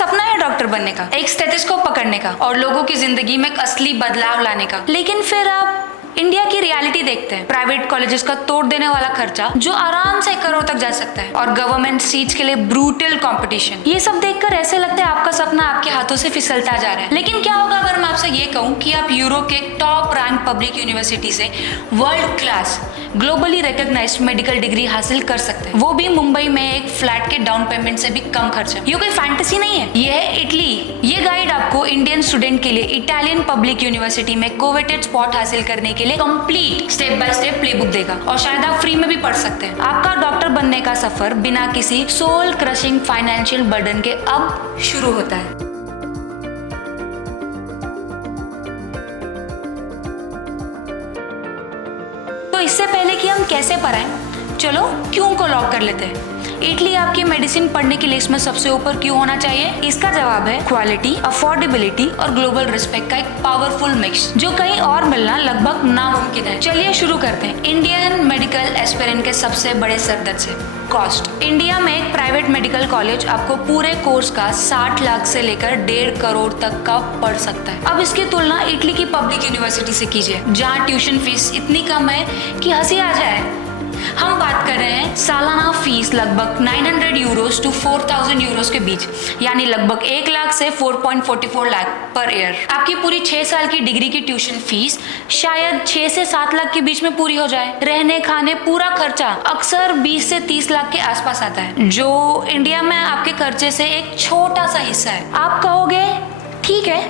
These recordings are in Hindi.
सपना है डॉक्टर बनने का, एक स्टेथोस्कोप पकड़ने का और लोगों की जिंदगी में एक असली बदलाव लाने का। लेकिन फिर आप इंडिया की रियलिटी देखते हैं, प्राइवेट कॉलेजेस का तोड़ देने वाला खर्चा जो आराम से 1 करोड़ तक जा सकता है और गवर्नमेंट सीट्स के लिए ब्रूटल कंपटीशन। ये सब देखकर ऐसे लगता है आपका सपना आपके हाथों से फिसलता जा रहा है। लेकिन क्या होगा अगर मैं आपसे ये कहूँ कि आप यूरोप के टॉप रैंक पब्लिक यूनिवर्सिटी से world class globally recognised medical degree हासिल कर सकते हैं, वो भी मुंबई में एक फ्लैट के डाउन पेमेंट से भी कम खर्चा। ये कोई फैंटेसी नहीं है, ये है इटली। ये गाइड आपको इंडियन स्टूडेंट के लिए इटालियन पब्लिक यूनिवर्सिटी में कोवेटेड स्पॉट हासिल करने के लिए complete step by step playbook देगा और शायद आप फ्री में भी पढ़ सकते हैं। आपका डॉक्टर बनने का सफर बिना किसी सोल क्रशिंग फाइनेंशियल बर्डन के अब शुरू होता है। तो इससे पहले कि हम कैसे पढ़ाएं, चलो क्यों को लॉक कर लेते हैं। इटली आपकी मेडिसिन पढ़ने की लिस्ट में सबसे ऊपर क्यों होना चाहिए? इसका जवाब है क्वालिटी, अफोर्डेबिलिटी और ग्लोबल रिस्पेक्ट का एक पावरफुल मिक्स जो कहीं और मिलना लगभग नामुमकिन है। चलिए शुरू करते हैं इंडियन मेडिकल एस्पिरेंट के सबसे बड़े सरदर्द से, कॉस्ट। इंडिया में एक प्राइवेट मेडिकल कॉलेज आपको पूरे कोर्स का 60 लाख से लेकर 1.5 करोड़ तक का पढ़ सकता है। अब इसकी तुलना इटली की पब्लिक यूनिवर्सिटी से कीजिए जहाँ ट्यूशन फीस इतनी कम है कि हंसी आ जाए। हम बात कर रहे हैं सालाना फीस लगभग 900 यूरोस टू 4000 यूरोस के बीच, यानी लगभग 1 लाख से 4.44 लाख पर ईयर। आपकी पूरी 6 साल की डिग्री की ट्यूशन फीस शायद 6 से 7 लाख के बीच में पूरी हो जाए। रहने खाने पूरा खर्चा अक्सर 20 से 30 लाख के आसपास आता है, जो इंडिया में आपके खर्चे से एक छोटा सा हिस्सा है। आप कहोगे ठीक है,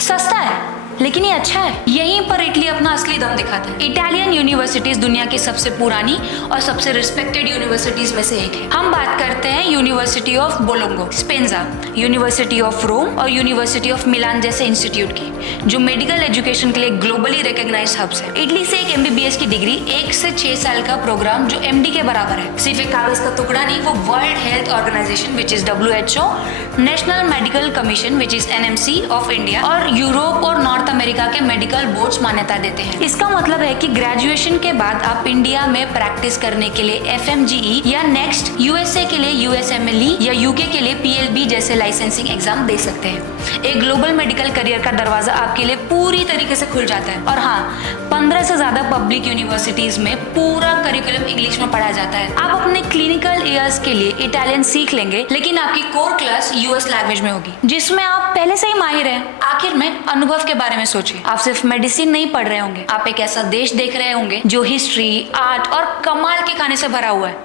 सस्ता है, लेकिन ये अच्छा है। यहीं पर इटली अपना असली दम दिखाता है। इटालियन यूनिवर्सिटीज दुनिया की सबसे पुरानी और सबसे रिस्पेक्टेड यूनिवर्सिटीज में से एक है। हम बात करते हैं university of Bologna, Sapienza, university of Rome और यूनिवर्सिटी ऑफ मिलान जैसे इंस्टीट्यूट की, जो मेडिकल एजुकेशन के लिए ग्लोबली रिकॉग्नाइज्ड हब्स है। इटली से एक MBBS की डिग्री 1 से 6 साल का प्रोग्राम जो MD के बराबर है। सिर्फ एक कागज का टुकड़ा नहीं, वो world health organisation which is WHO, national medical commission which is NMC of India और यूरोप और नॉर्थ अमेरिका के मेडिकल बोर्ड्स मान्यता देते हैं। इसका मतलब है कि ग्रेजुएशन के बाद आप इंडिया में प्रैक्टिस करने के लिए FMGE या नेक्स्ट, USA के लिए USMLE या UK के लिए PLB जैसे लाइसेंसिंग एग्जाम दे सकते हैं। एक ग्लोबल मेडिकल करियर का दरवाजा आपके लिए पूरी तरीके से खुल जाता है। और हाँ, 15 से ज्यादा पब्लिक यूनिवर्सिटीज में पूरा करिकुलम इंग्लिश में पढ़ाया जाता है। आप अपने क्लिनिकल ईयर्स के लिए इटालियन सीख लेंगे, लेकिन आपकी कोर क्लास US लैंग्वेज में होगी, जिसमें आप पहले से ही माहिर हैं। आखिर में अनुभव के बारे में सोचिए। आप सिर्फ मेडिसिन नहीं पढ़ रहे होंगे, आप एक ऐसा देश देख रहे होंगे जो हिस्ट्री, आर्ट और कमाल के खाने से भरा हुआ है।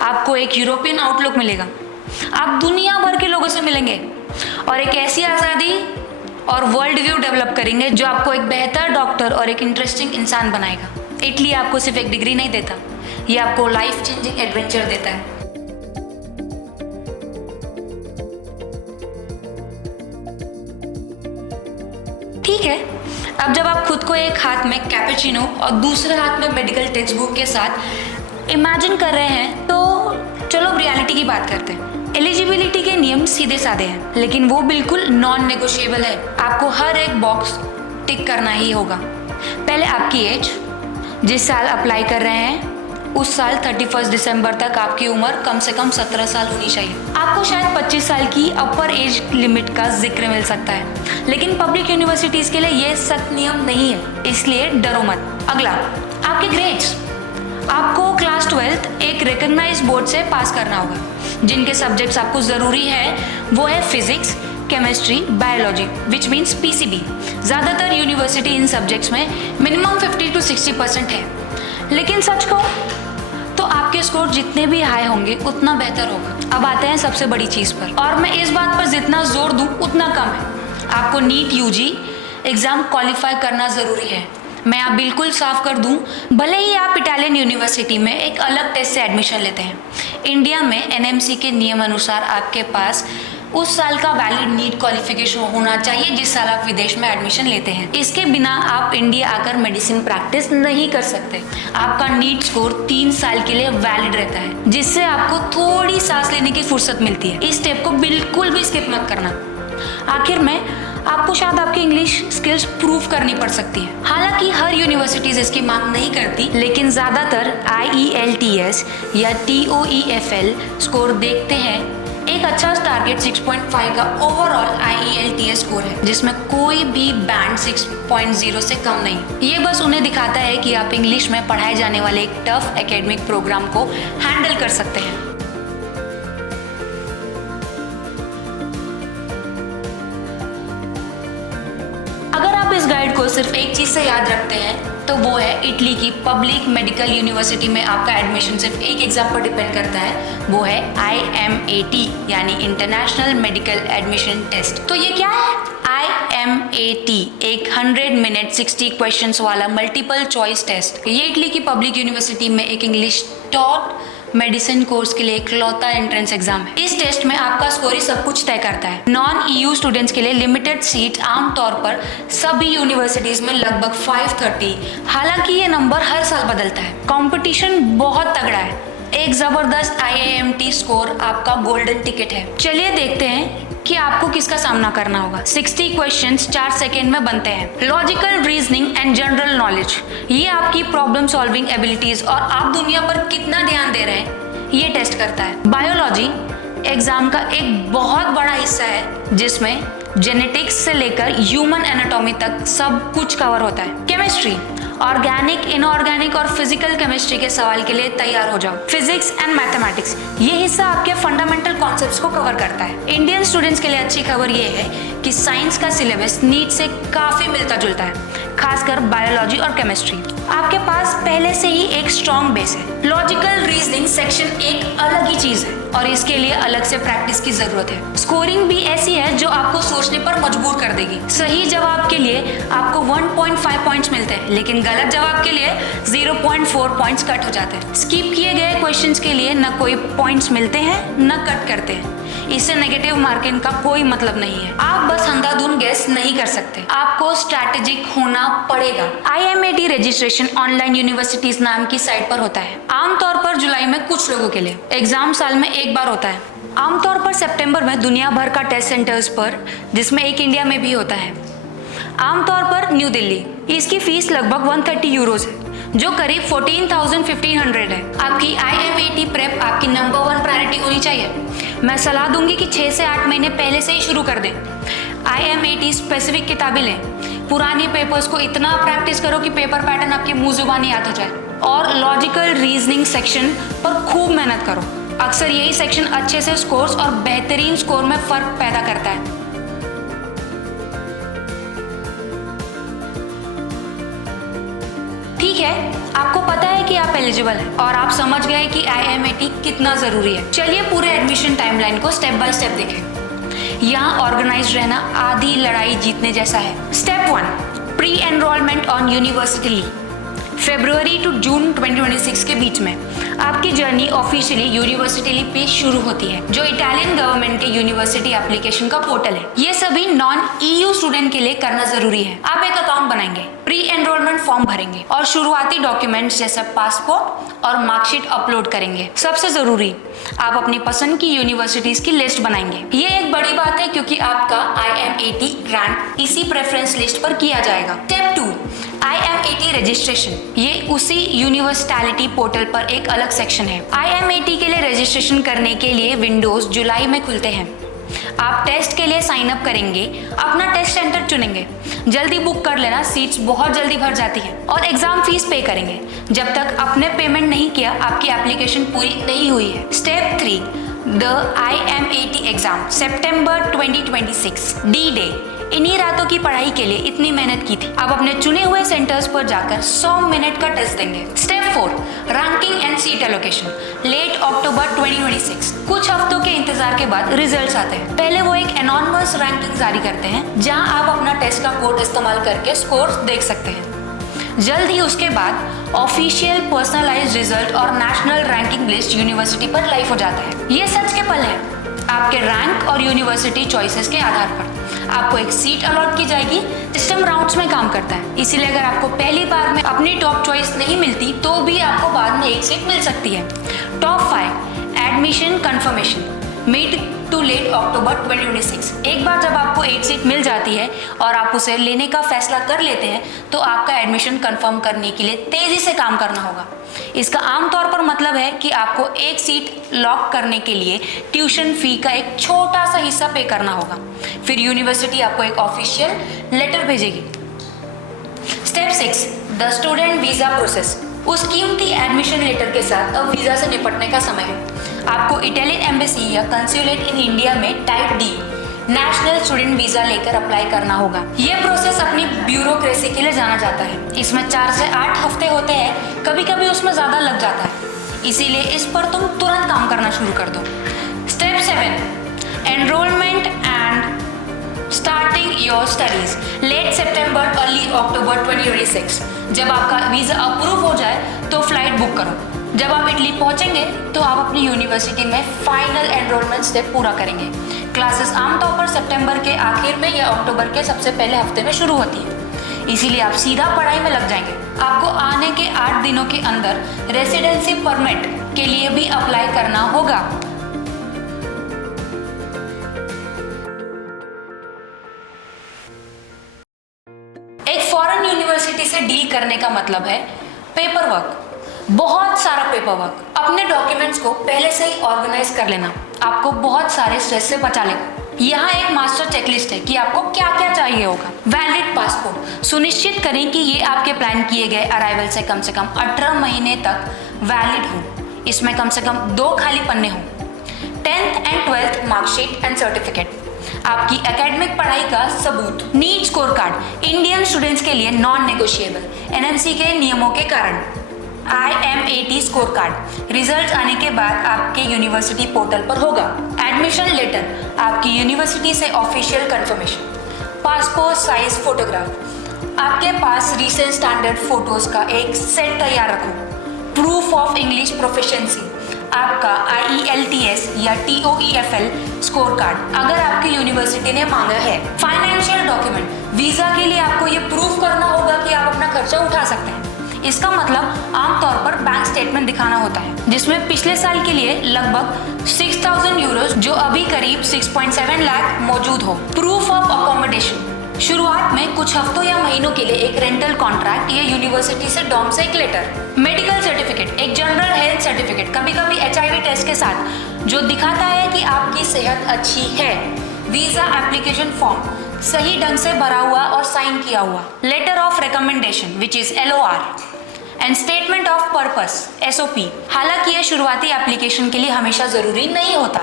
आपको एक यूरोपियन आउटलुक मिलेगा, आप दुनिया भर के लोगों से मिलेंगे और एक ऐसी आज़ादी और वर्ल्ड व्यू डेवलप करेंगे जो आपको एक बेहतर डॉक्टर और एक इंटरेस्टिंग इंसान बनाएगा। इटली आपको सिर्फ एक डिग्री नहीं देता, ये आपको लाइफ चेंजिंग एडवेंचर देता है। ठीक है, अब जब आप खुद को एक हाथ में कैपेचिनो और दूसरे हाथ में मेडिकल टेक्स्ट बुक के साथ इमेजिन कर रहे हैं, तो चलो रियलिटी की बात करते हैं। एलिजिबिलिटी के नियम सीधे साधे हैं, लेकिन वो बिल्कुल नॉन नेगोशिएबल है। आपको हर एक बॉक्स टिक करना ही होगा। पहले आपकी एज, जिस साल अप्लाई कर रहे हैं उस साल 31 दिसंबर तक आपकी उम्र कम से कम 17 साल होनी चाहिए। आपको शायद 25 साल की अपर एज लिमिट का जिक्र मिल सकता है, लेकिन पब्लिक यूनिवर्सिटीज के लिए यह सख्त नियम नहीं है, इसलिए डरो मत। अगला, आपके ग्रेड्स। आपको क्लास 12 एक रिकॉग्नाइज्ड बोर्ड से पास करना होगा। जिनके सब्जेक्ट्स आपको जरूरी है वो है physics, chemistry, biology which means PCB। ज़्यादातर यूनिवर्सिटी इन सब्जेक्ट्स में मिनिमम 50 to 60% है, लेकिन सच को तो आपके स्कोर जितने भी हाई होंगे उतना बेहतर होगा। अब आते हैं सबसे बड़ी चीज़ पर, और मैं इस बात पर जितना जोर दूं उतना कम है। आपको नीट UG एग्ज़ाम क्वालिफाई करना ज़रूरी है। मैं आप बिल्कुल साफ कर दूं, भले ही आप इटालियन यूनिवर्सिटी में एक अलग टेस्ट से एडमिशन लेते हैं, इंडिया में NMC के नियम अनुसार आपके पास उस साल का वैलिड नीट क्वालिफिकेशन होना चाहिए जिस साल आप विदेश में एडमिशन लेते हैं। इसके बिना आप इंडिया आकर मेडिसिन प्रैक्टिस नहीं कर सकते। आपका नीट स्कोर 3 साल के लिए वैलिड रहता है, जिससे आपको थोड़ी सांस लेने की फुर्सत मिलती है। इस स्टेप को बिल्कुल भी स्किप मत करना। आखिर में आपको शायद आपकी इंग्लिश स्किल्स प्रूव करनी पड़ सकती है। हालांकि हर यूनिवर्सिटीज इसकी मांग नहीं करती, लेकिन ज्यादातर IELTS या TOEFL स्कोर देखते हैं एक अच्छा टारगेट 6.5 का ओवरऑल IELTS स्कोर है, जिसमें कोई भी बैंड 6.0 से कम नहीं। ये बस उन्हें दिखाता है कि आप इंग्लिश में पढ़ाए जाने वाले एक टफ एकेडमिक प्रोग्राम को हैंडल कर सकते हैं। अगर आप इस गाइड को सिर्फ एक चीज से याद रखते हैं तो वो है इटली की पब्लिक मेडिकल यूनिवर्सिटी में आपका एडमिशन सिर्फ एक एग्जाम पर डिपेंड करता है, वो है IMAT यानी इंटरनेशनल मेडिकल एडमिशन टेस्ट। तो ये क्या है? IMAT एक 100 मिनट 60 क्वेश्चंस वाला मल्टीपल चॉइस टेस्ट। ये इटली की पब्लिक यूनिवर्सिटी में एक इंग्लिश टॉट मेडिसिन कोर्स के लिए इकलौता एंट्रेंस एग्जाम है। इस टेस्ट में आपका स्कोर ही सब कुछ तय करता है। नॉन EU स्टूडेंट्स के लिए लिमिटेड सीट आमतौर पर सभी यूनिवर्सिटीज में लगभग 530, हालांकि ये नंबर हर साल बदलता है। कंपटीशन बहुत तगड़ा है। एक जबरदस्त IIMT स्कोर आपका गोल्डन टिकट है। चलिए देखते हैं कि आपको किसका सामना करना होगा। 60 क्वेश्चंस 4 सेकेंड में बनते हैं। Logical reasoning and general knowledge, ये आपकी प्रॉब्लम सॉल्विंग एबिलिटीज और आप दुनिया पर कितना ध्यान दे रहे हैं ये टेस्ट करता है। बायोलॉजी एग्जाम का एक बहुत बड़ा हिस्सा है, जिसमें जेनेटिक्स से लेकर ह्यूमन एनाटॉमी तक सब कुछ कवर होता है। केमिस्ट्री, ऑर्गेनिक, इनऑर्गेनिक और फिजिकल केमिस्ट्री के सवाल के लिए तैयार हो जाओ। फिजिक्स एंड मैथमेटिक्स, ये हिस्सा आपके फंडामेंटल कॉन्सेप्ट्स को कवर करता है। इंडियन स्टूडेंट्स के लिए अच्छी खबर ये है कि साइंस का सिलेबस नीट से काफी मिलता जुलता है, खासकर बायोलॉजी और केमिस्ट्री। आपके पास पहले से ही एक स्ट्रॉन्ग बेस है। लॉजिकल रीजनिंग सेक्शन एक अलग ही चीज है और इसके लिए अलग से प्रैक्टिस की जरूरत है। स्कोरिंग भी ऐसी है जो आपको सोचने पर मजबूर कर देगी। सही जवाब के लिए आपको 1.5 पॉइंट्स मिलते हैं, लेकिन गलत जवाब के लिए 0.4 पॉइंट्स कट हो जाते हैं। स्किप किए गए क्वेश्चंस के लिए न कोई पॉइंट्स मिलते हैं न कट करते हैं। इससे नेगेटिव मार्किंग का कोई मतलब नहीं है। आप बस अंधाधुंध गेस नहीं कर सकते, आपको स्ट्रैटेजिक होना पड़ेगा। IMAT रजिस्ट्रेशन ऑनलाइन यूनिवर्सिटीज नाम की साइट पर होता है, आमतौर पर जुलाई में कुछ लोगों के लिए। एग्जाम साल में एक बार होता है, आमतौर पर सितंबर में दुनिया भर का टेस्ट सेंटर्स पर, जिसमें एक इंडिया में भी होता है, आमतौर पर न्यू दिल्ली। इसकी फीस लगभग 130 यूरोज है, जो करीब 14,1500 है। आपकी IMAT प्रेप आपकी नंबर 1 प्रायोरिटी होनी चाहिए। मैं सलाह दूंगी कि 6 से 8 महीने पहले से ही शुरू कर दें। IMAT स्पेसिफिक किताबें लें, पुराने पेपर्स को इतना प्रैक्टिस करो कि पेपर पैटर्न आपकी मुंह जुबानी याद हो जाए, और लॉजिकल रीजनिंग सेक्शन पर खूब मेहनत करो। अक्सर यही सेक्शन अच्छे से स्कोर्स और बेहतरीन स्कोर में फर्क पैदा करता है। ठीक है, आपको पता है कि आप एलिजिबल हैं और आप समझ गए कि IMAT कितना जरूरी है। चलिए पूरे एडमिशन टाइमलाइन को स्टेप बाय स्टेप देखें। यहाँ ऑर्गेनाइज रहना आधी लड़ाई जीतने जैसा है। Step 1, pre enrolment on university ली। फरवरी टू जून 2026 के बीच में आपकी जर्नी ऑफिशियली यूनिवर्सिटी ली पे शुरू होती है, जो इटालियन गवर्नमेंट के यूनिवर्सिटी एप्लीकेशन का पोर्टल है। ये सभी नॉन EU स्टूडेंट के लिए करना जरूरी है। आप एक अकाउंट बनाएंगे, प्री एनरोलमेंट फॉर्म भरेंगे और शुरुआती डॉक्यूमेंट्स जैसे पासपोर्ट और मार्कशीट अपलोड करेंगे। सबसे जरूरी, आप अपनी पसंद की यूनिवर्सिटीज की लिस्ट बनाएंगे। ये एक बड़ी बात है क्योंकि आपका IMAT रैंक इसी प्रेफरेंस लिस्ट पर किया जाएगा। Step 2, IMAT registration. ये उसी यूनिवर्सिटी पोर्टल पर एक अलग सेक्शन है। IMAT के लिए रजिस्ट्रेशन करने के लिए विंडोज जुलाई में खुलते हैं। आप टेस्ट के लिए साइन अप करेंगे, अपना टेस्ट सेंटर चुनेंगे। जल्दी बुक कर लेना, सीट्स बहुत जल्दी भर जाती है। और एग्जाम फीस पे करेंगे। जब तक आपने पेमेंट नहीं किया, आपकी एप्लीकेशन पूरी नहीं हुई है। Step 3, the IMAT exam, September 2026 D-Day। इन्हीं रातों की पढ़ाई के लिए इतनी मेहनत की थी। आप अपने चुने हुए सेंटर्स पर जाकर 100 मिनट का टेस्ट देंगे। Step 4, ranking and seat allocation, late October 2026। कुछ हफ्तों के इंतजार के बाद रिजल्ट्स आते हैं। पहले वो एक एनोनिमस रैंकिंग जारी करते हैं, जहां आप अपना टेस्ट का कोड इस्तेमाल करके स्कोर्स देख सकते हैं। जल्द ही उसके बाद ऑफिशियल पर्सनलाइज्ड रिजल्ट और नेशनल रैंकिंग लिस्ट यूनिवर्सिटी पर लाइव हो जाता है। ये सच के पल है। आपके रैंक और यूनिवर्सिटी चॉइसेस के आधार पर आपको एक सीट अलॉट की जाएगी। सिस्टम राउंड्स में काम करता है, इसीलिए अगर आपको पहली बार में अपनी टॉप चॉइस नहीं मिलती तो भी आपको बाद में एक सीट मिल सकती है। Top 5 admission confirmation, mid to late October 2026। एक बार जब आपको 8 सीट मिल जाती है और आप उसे लेने का फैसला कर लेते हैं तो आपका एडमिशन कंफर्म करने के लिए तेजी से काम करना होगा। इसका आमतौर पर मतलब है कि आपको एक सीट लॉक करने के लिए ट्यूशन फी का एक छोटा सा हिस्सा पे करना होगा। फिर यूनिवर्सिटी आपको एक ऑफिशियल लेटर भेजेगी। Step 6, the student visa process. उस कीमती एडमिशन लेटर के साथ अब वीजा से निपटने का समय है। आपको इटालियन एम्बेसी या कंसुलेट इन इंडिया में type D national student visa लेकर अप्लाई करना होगा। यह प्रोसेस अपनी ब्यूरोक्रेसी के लिए जाना जाता है। इसमें 4 से 8 हफ्ते होते हैं, कभी कभी उसमें ज्यादा लग जाता है, इसीलिए इस पर तुम तुरंत काम करना शुरू कर दो। Step 7, enrolment and starting your studies. Late सितंबर अर्ली अक्टूबर 2026। जब आपका वीजा अप्रूव हो जाए तो फ्लाइट बुक करो। जब आप इटली पहुंचेंगे तो आप अपनी यूनिवर्सिटी में फाइनल एनरोलमेंट स्टेप पूरा करेंगे। क्लासेस आमतौर पर सितंबर के आखिर में या अक्टूबर के सबसे पहले हफ्ते में शुरू होती है, इसीलिए आप सीधा पढ़ाई में लग जाएंगे। आपको आने के 8 दिनों के अंदर रेसिडेंसी परमिट के लिए भी अप्लाई करना होगा। एक फॉरेन यूनिवर्सिटी से डील करने का मतलब है पेपर वर्क, बहुत सारा पेपर वर्क। अपने डॉक्यूमेंट्स को पहले से ही ऑर्गेनाइज कर लेना आपको बहुत सारे स्ट्रेस से बचा लेगा। यहाँ एक मास्टर चेकलिस्ट है कि आपको क्या क्या चाहिए होगा। वैलिड पासपोर्ट, सुनिश्चित करें कि ये आपके प्लान किए गए अराइवल से कम 18 महीने तक वैलिड हो। इसमें कम से कम 2 खाली पन्ने हो। 10th and 12th marksheet and certificate, आपकी एकेडमिक पढ़ाई का सबूत। NEET score card, Indian students के लिए नॉन नेगोशिएबल एनएमसी के नियमों के कारण। IMAT स्कोर कार्ड रिजल्ट आने के बाद आपके यूनिवर्सिटी पोर्टल पर होगा। एडमिशन लेटर, आपकी यूनिवर्सिटी से official confirmation. Passport size photograph, आपके पास रीसेंट स्टैंडर्ड फोटोज का एक सेट तैयार रखो। प्रूफ ऑफ इंग्लिश प्रोफिशिएंसी, आपका IELTS या TOEFL स्कोर कार्ड अगर आपकी यूनिवर्सिटी ने मांगा है। फाइनेंशियल डॉक्यूमेंट, वीजा के लिए आपको ये प्रूफ करना होगा कि आप अपना खर्चा उठा सकते हैं। इसका मतलब आमतौर पर बैंक स्टेटमेंट दिखाना होता है जिसमें पिछले साल के लिए लगभग 6000 यूरोज जो अभी करीब 6.7 लाख मौजूद हो। प्रूफ ऑफ अकोमोडेशन, शुरुआत में कुछ हफ्तों या महीनों के लिए एक रेंटल कॉन्ट्रैक्ट या यूनिवर्सिटी से डॉम से एक लेटर। मेडिकल सर्टिफिकेट, एक जनरल हेल्थ सर्टिफिकेट, कभी कभी HIV टेस्ट के साथ, जो दिखाता है कि आपकी सेहत अच्छी है। वीजा एप्लीकेशन फॉर्म, सही ढंग से भरा हुआ और साइन किया हुआ। Letter of recommendation which is LOR and statement of purpose SOP। हालांकि यह शुरुआती एप्लीकेशन के लिए हमेशा जरूरी नहीं होता,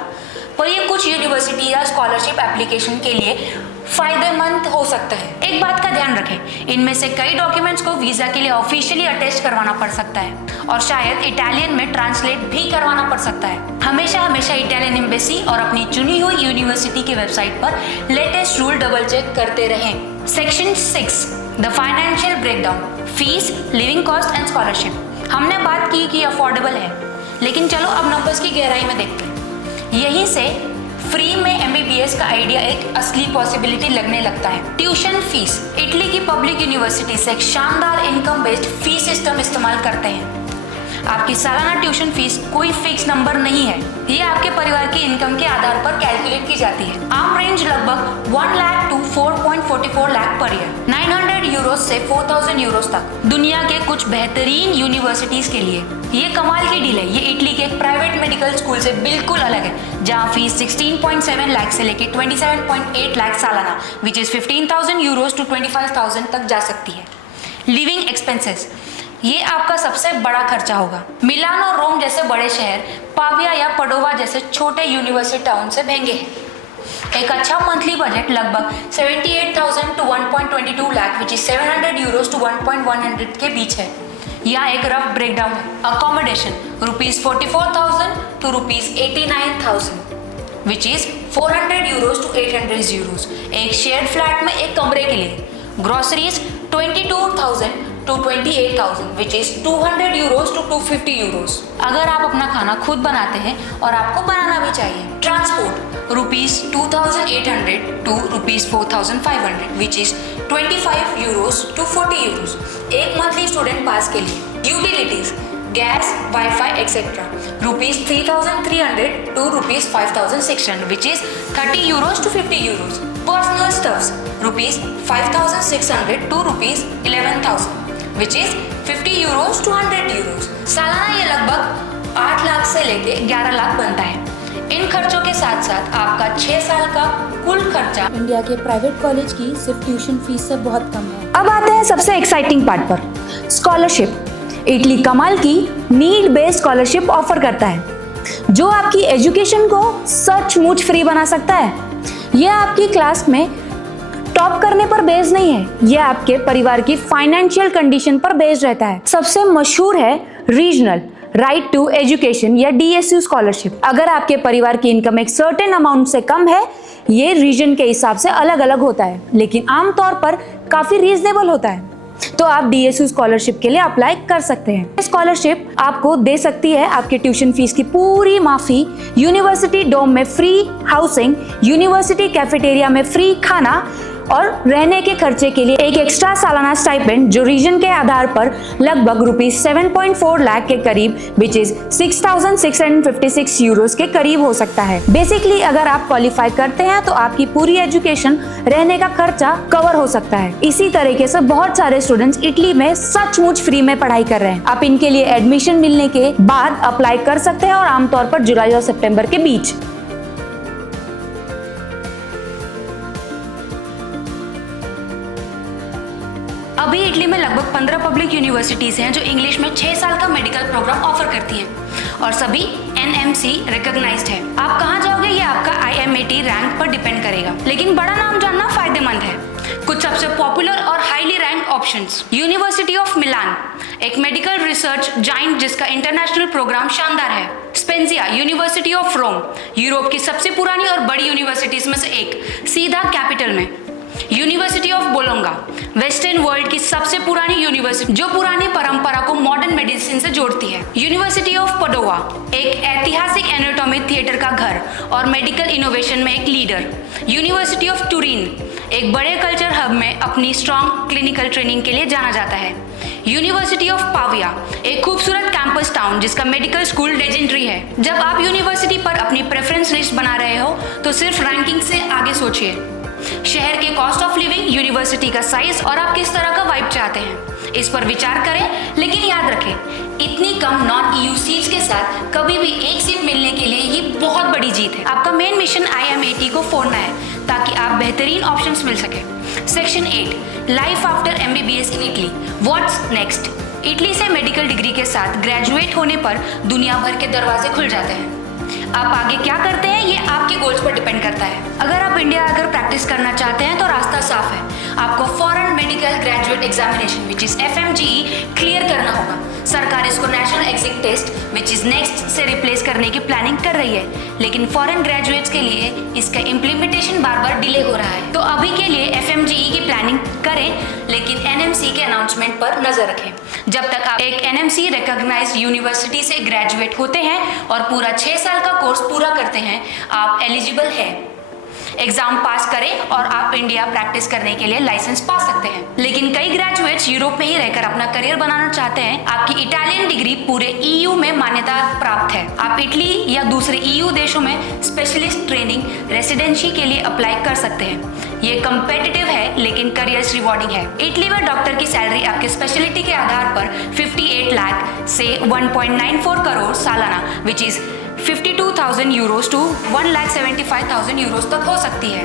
पर यह कुछ यूनिवर्सिटी या स्कॉलरशिप एप्लीकेशन के लिए फायदेमंद हो सकता है। एक बात का ध्यान रखें, इनमें से कई डॉक्यूमेंट्स को वीजा के लिए ऑफिशियली अटेस्ट करवाना पड़ सकता है और शायद इटालियन में ट्रांसलेट भी करवाना पड़ सकता है। हमेशा इटालियन एम्बेसी और अपनी चुनी हुई यूनिवर्सिटी की वेबसाइट पर लेटेस्ट रूल डबल चेक करते रहें। Section 6, the financial breakdown, fees, living cost and scholarship. हमने बात की कि अफोर्डेबल है, लेकिन चलो अब नंबर्स की गहराई में देखते हैं। यहीं से फ्री में MBBS का आइडिया एक असली पॉसिबिलिटी लगने लगता है। ट्यूशन फीस, इटली की पब्लिक यूनिवर्सिटी से एक शानदार इनकम बेस्ड फी सिस्टम इस्तेमाल करते हैं। आपकी सालाना ट्यूशन फीस कोई फिक्स नंबर नहीं है, ये आपके परिवार की इनकम के आधार पर कैलकुलेट की जाती है। आम रेंज लगभग 1 lakh to 4.44 lakh per year, 900 euros से 4000 यूरोज तक। दुनिया के कुछ बेहतरीन यूनिवर्सिटीज के लिए ये कमाल की डील है। ये इटली के एक प्राइवेट मेडिकल स्कूल से बिल्कुल अलग है, जहाँ फीस 16.7 लाख से लेकर 27.8 लाख सालाना विच इज 15,000 यूरोज टू 25,000 तक जा सकती है। लिविंग एक्सपेंसेस, ये आपका सबसे बड़ा खर्चा होगा। मिलान और रोम जैसे बड़े शहर पाविया या पडोवा जैसे छोटे यूनिवर्सिटी टाउन से महंगे हैं। एक अच्छा मंथली बजट लगभग 78,000 to 1.22 lakh which is 700 euros to 1.100 के बीच है। यहाँ एक रफ ब्रेकडाउन है। Accommodation ₹44,000 to ₹89,000 which is 400 euros to 800 euros एक शेयर्ड फ्लैट में एक कमरे के लिए। Groceries 22,000 to 28,000 which is 200 euros to 250 euros अगर आप अपना खाना खुद बनाते हैं और आपको बनाना भी चाहिए। Transport ₹2,800 to ₹4,500 which is 25 euros to 40 euros एक मंथली स्टूडेंट पास के लिए। Utilities gas, Wi-Fi, etc. Rupees 3,300 to Rupees 5,600, which is 30 euros to 50 euros. Personal stuffs, Rupees 5,600 to Rupees 11,000, which is 50 euros to 100 euros. सालाना ये लगभग 8 लाख से लेके 11 लाख बनता है। इन खर्चों के साथ साथ आपका 6 साल का कुल खर्चा इंडिया के प्राइवेट कॉलेज की सिर्फ ट्यूशन फीस से बहुत कम है। अब आते हैं सबसे एक्साइटिंग पार्ट पर, स्कॉलरशिप। इटली कमाल की नीड बेस्ड स्कॉलरशिप ऑफर करता है जो आपकी एजुकेशन को सचमुच फ्री बना सकता है। यह आपकी क्लास में टॉप करने पर बेस्ड नहीं है, यह आपके परिवार की फाइनेंशियल कंडीशन पर बेस्ड रहता है। सबसे मशहूर है रीजनल राइट टू एजुकेशन या DSU स्कॉलरशिप। अगर आपके परिवार की इनकम एक सर्टेन अमाउंट से कम है, ये रीजन के हिसाब से अलग अलग होता है, लेकिन आमतौर पर काफी रीजनेबल होता है, तो आप DSU स्कॉलरशिप के लिए अप्लाई कर सकते हैं। स्कॉलरशिप आपको दे सकती है आपके ट्यूशन फीस की पूरी माफी, यूनिवर्सिटी डोम में फ्री हाउसिंग, यूनिवर्सिटी कैफेटेरिया में फ्री खाना और रहने के खर्चे के लिए एक एक्स्ट्रा सालाना स्टाइपेंड जो रीजन के आधार पर लगभग रुपीज 7.4 लाख के करीब विच इज 6,656 यूरोस के करीब हो सकता है। बेसिकली अगर आप क्वालिफाई करते हैं तो आपकी पूरी एजुकेशन, रहने का खर्चा कवर हो सकता है। इसी तरीके से बहुत सारे स्टूडेंट्स इटली में सचमुच फ्री में पढ़ाई कर रहे हैं। आप इनके लिए एडमिशन मिलने के बाद अप्लाई कर सकते हैं और आमतौर पर जुलाई और सितंबर के बीच। अभी इटली में लगभग 15 पब्लिक यूनिवर्सिटीज हैं जो इंग्लिश में 6 साल का मेडिकल प्रोग्राम ऑफर करती हैं और सभी NMC रिकॉग्नाइज्ड है। आप कहाँ जाओगे ये आपका IMAT रैंक पर डिपेंड करेगा, लेकिन बड़ा नाम जानना फायदेमंद है। कुछ सबसे पॉपुलर और highly rank options, university of Milan, एक मेडिकल रिसर्च जाइंट जिसका इंटरनेशनल प्रोग्राम शानदार है। स्पेंजिया यूनिवर्सिटी ऑफ रोम, यूरोप की सबसे पुरानी और बड़ी यूनिवर्सिटीज में से एक, सीधा कैपिटल में। यूनिवर्सिटी ऑफ बोलोंगा, वेस्टर्न वर्ल्ड की सबसे पुरानी यूनिवर्सिटी जो पुरानी परंपरा को मॉडर्न मेडिसिन से जोड़ती है। यूनिवर्सिटी ऑफ पडोवा, एक ऐतिहासिक एनाटॉमिक थिएटर का घर और मेडिकल इनोवेशन में एक लीडर। यूनिवर्सिटी ऑफ टुरिन, एक बड़े कल्चर हब में अपनी स्ट्रॉन्ग क्लिनिकल ट्रेनिंग के लिए जाना जाता है। यूनिवर्सिटी ऑफ पाविया, एक खूबसूरत कैंपस टाउन जिसका मेडिकल स्कूल लेजेंडरी है। जब आप यूनिवर्सिटी पर अपनी प्रेफरेंस लिस्ट बना रहे हो तो सिर्फ रैंकिंग से आगे सोचिए। शहर के कॉस्ट ऑफ लिविंग, यूनिवर्सिटी का साइज और आप किस तरह का वाइब चाहते हैं, इस पर विचार करें। लेकिन याद रखें, इतनी कम नॉन EU सीट्स के साथ कभी भी एक सीट मिलने के लिए ये बहुत बड़ी जीत है। आपका मेन मिशन IMAT को फोड़ना है ताकि आप बेहतरीन ऑप्शंस मिल सके। Section 8, life after MBBS in Italy, what's next. Italy से मेडिकल डिग्री के साथ ग्रेजुएट होने पर दुनिया भर के दरवाजे खुल जाते हैं। आप आगे क्या करते हैं ये आपके गोल्स पर डिपेंड करता है। अगर आप इंडिया आकर प्रैक्टिस करना चाहते हैं तो रास्ता साफ है, आपको foreign medical graduate examination which is FMGE clear करना होगा। सरकार इसको national exit test which is NEXT से रिप्लेस करने की प्लानिंग कर रही है, लेकिन फॉरेन ग्रेजुएट्स के लिए इसका इम्प्लीमेंटेशन बार बार डिले हो रहा है। तो अभी के लिए FMGE की प्लानिंग करें, लेकिन NMC के अनाउंसमेंट पर नजर रखें। जब तक आप एक NMC रिकॉग्नाइज्ड यूनिवर्सिटी से ग्रेजुएट होते हैं और पूरा 6 साल का कोर्स पूरा करते हैं, आप एलिजिबल हैं। एग्जाम पास करें और आप इंडिया प्रैक्टिस करने के लिए लाइसेंस पा सकते हैं। लेकिन कई ग्रेजुएट्स यूरोप में ही रहकर अपना करियर बनाना चाहते हैं। आपकी इटालियन डिग्री पूरे EU में मान्यता प्राप्त है। आप इटली या दूसरे EU देशों में स्पेशलिस्ट ट्रेनिंग रेसिडेंसी के लिए अप्लाई कर सकते हैं। ये कम्पिटिटिव है लेकिन करियर रिवॉर्डिंग है। इटली में डॉक्टर की सैलरी आपके स्पेशलिटी के आधार पर 58 लाख से 1.94 करोड़ सालाना which is 52,000 euros to 1,75,000 euros तक हो सकती है।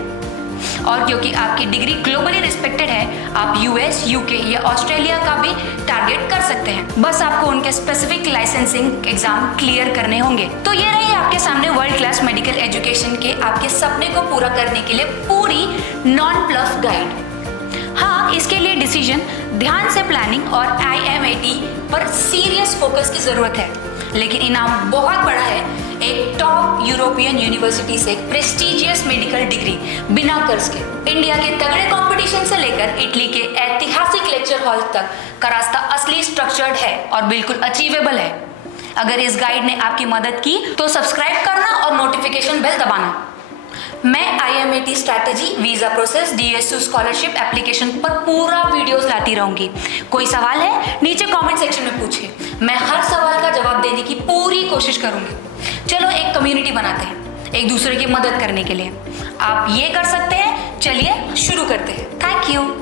और क्योंकि आपकी डिग्री ग्लोबली रिस्पेक्टेड है, आप US, UK या ऑस्ट्रेलिया का भी टारगेट कर सकते हैं। बस आपको उनके स्पेसिफिक लाइसेंसिंग एग्जाम क्लियर करने होंगे। तो ये रही आपके सामने वर्ल्ड क्लास मेडिकल एजुकेशन के आपके सपने को पूरा करने के लिए पूरी नॉन प्लस गाइड। हाँ, इसके लिए डिसीजन, ध्यान से प्लानिंग और IMAT पर सीरियस फोकस की जरूरत है। लेकिन इनाम बहुत बड़ा है, एक टॉप यूरोपियन यूनिवर्सिटी से प्रेस्टिजियस मेडिकल डिग्री बिना कर्ज के। इंडिया के तगड़े कंपटीशन से लेकर इटली के ऐतिहासिक लेक्चर हॉल तक का रास्ता असली स्ट्रक्चर्ड है और बिल्कुल अचीवेबल है। अगर इस गाइड ने आपकी मदद की तो सब्सक्राइब करना और नोटिफिकेशन बेल दबाना। मैं IMAT strategy, visa process, DSU scholarship application पर पूरा वीडियोस लाती रहूंगी। कोई सवाल है नीचे कमेंट सेक्शन में पूछिए, मैं हर सवाल का जवाब देने की पूरी कोशिश करूंगी। चलो एक कम्युनिटी बनाते हैं एक दूसरे की मदद करने के लिए। आप ये कर सकते हैं, चलिए शुरू करते हैं। Thank you.